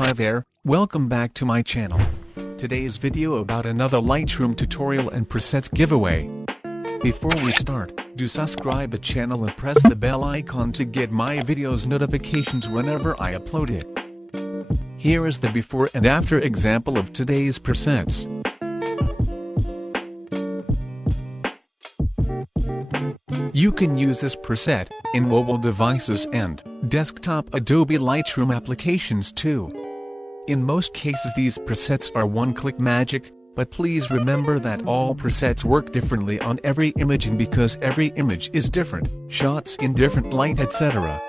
Hi there, welcome back to my channel. Today's video about another Lightroom tutorial and presets giveaway. Before we start, do subscribe the channel and press the bell icon to get my videos notifications whenever I upload it. Here is the before and after example of today's presets. You can use this preset in mobile devices and desktop Adobe Lightroom applications too. In most cases these presets are one-click magic, but please remember that all presets work differently on every image, and because every image is different, shots in different light etc.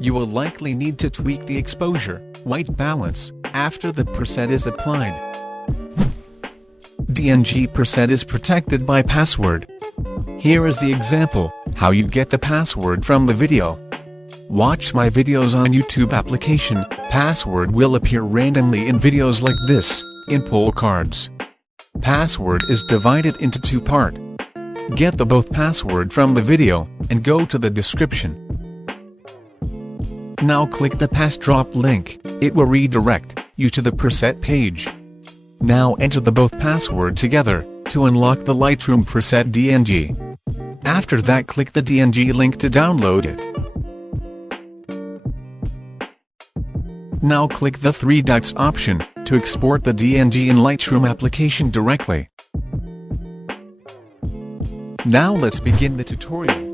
You will likely need to tweak the exposure, white balance, after the preset is applied. DNG preset is protected by password. Here is the example, how you get the password from the video. Watch my videos on YouTube application, password will appear randomly in videos like this, in pull cards. Password is divided into two parts. Get the both password from the video, and go to the description. Now click the pass drop link, it will redirect you to the preset page. Now enter the both password together, to unlock the Lightroom preset DNG. After that click the DNG link to download it. Now click the three dots option, to export the DNG in Lightroom application directly. Now let's begin the tutorial.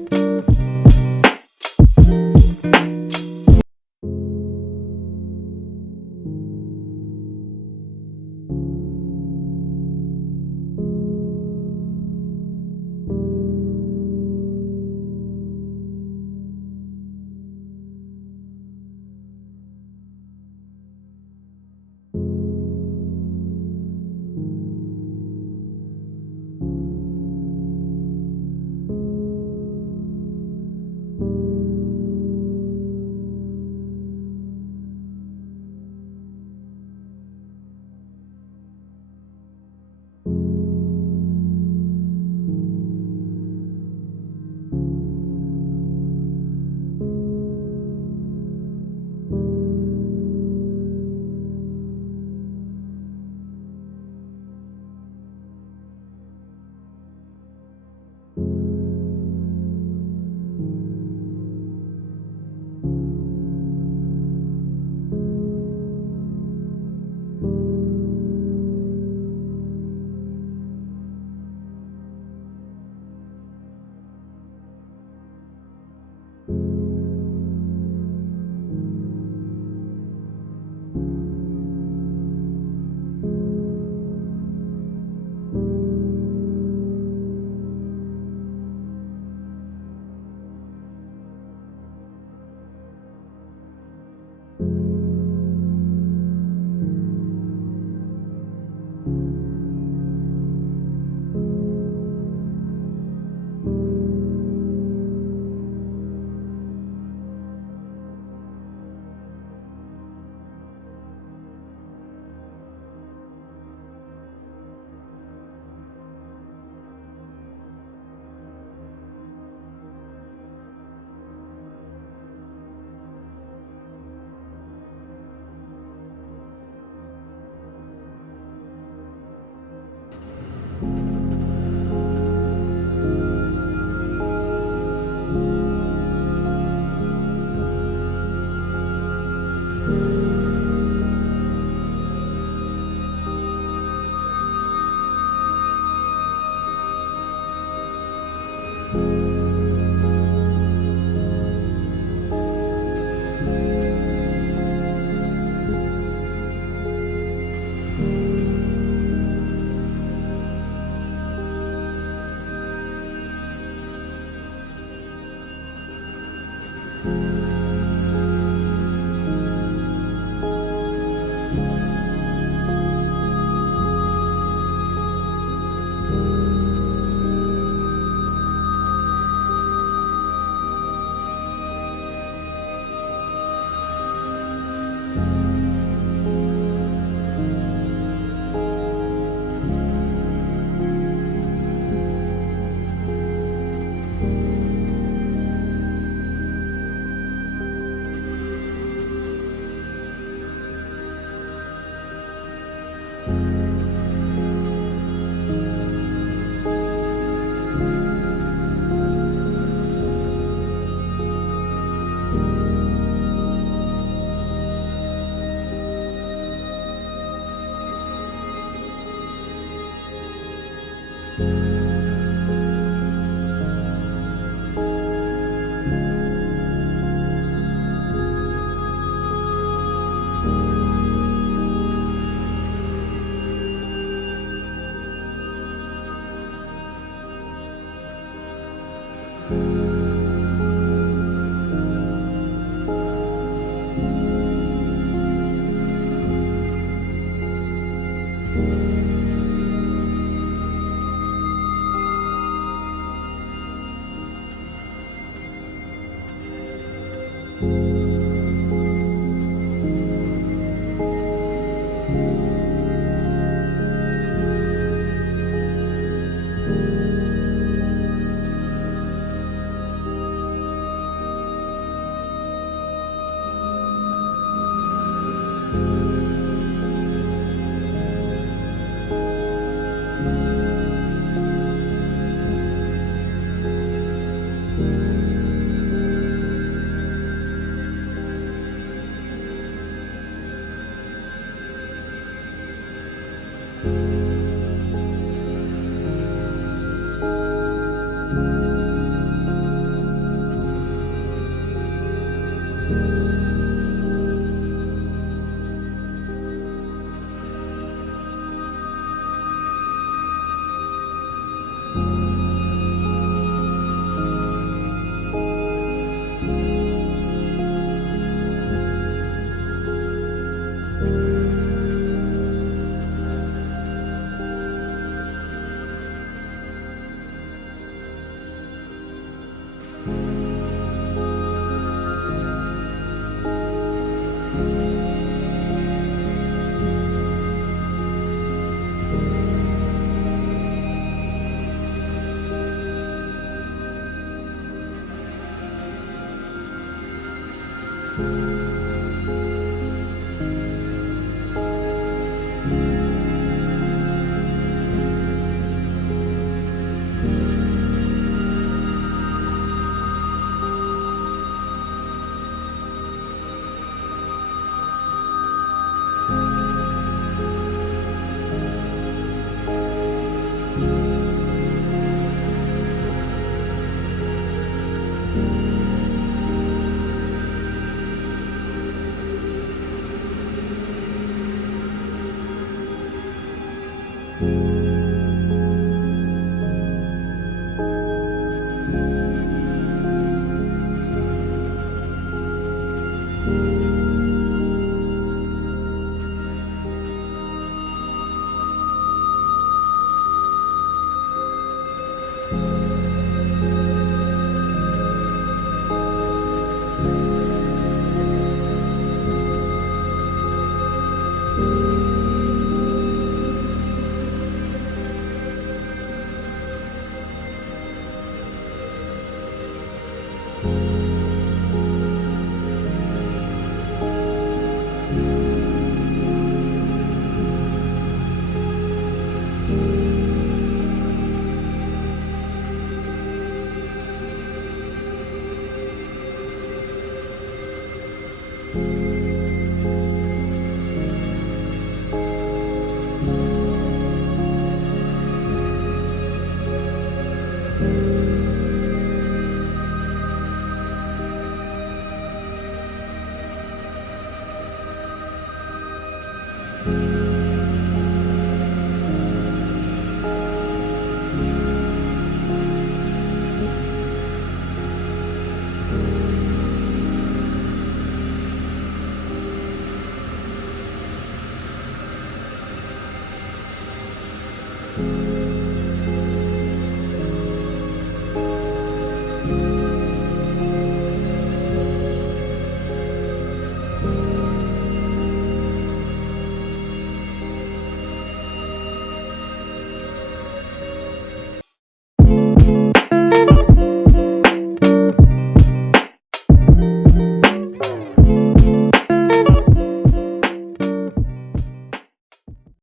you.